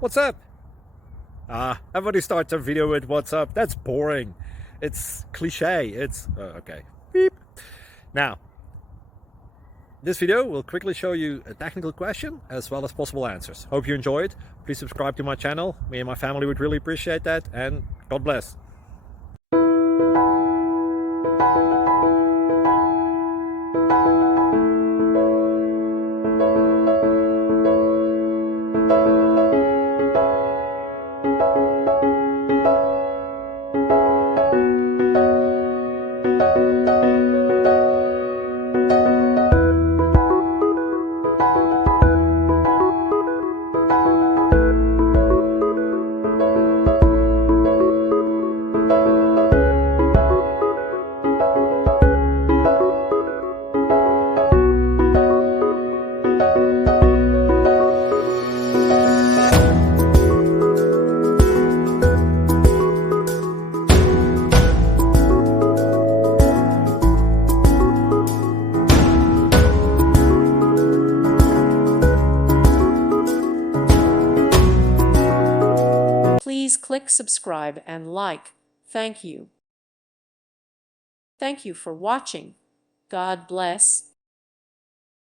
What's up? Everybody starts a video with what's up. That's boring. It's cliche. Okay. Beep. Now, this video will quickly show you a technical question as well as possible answers. Hope you enjoy it. Please subscribe to my channel. Me and my family would really appreciate that, and God bless. Please click subscribe and like. Thank you. Thank you for watching. God bless.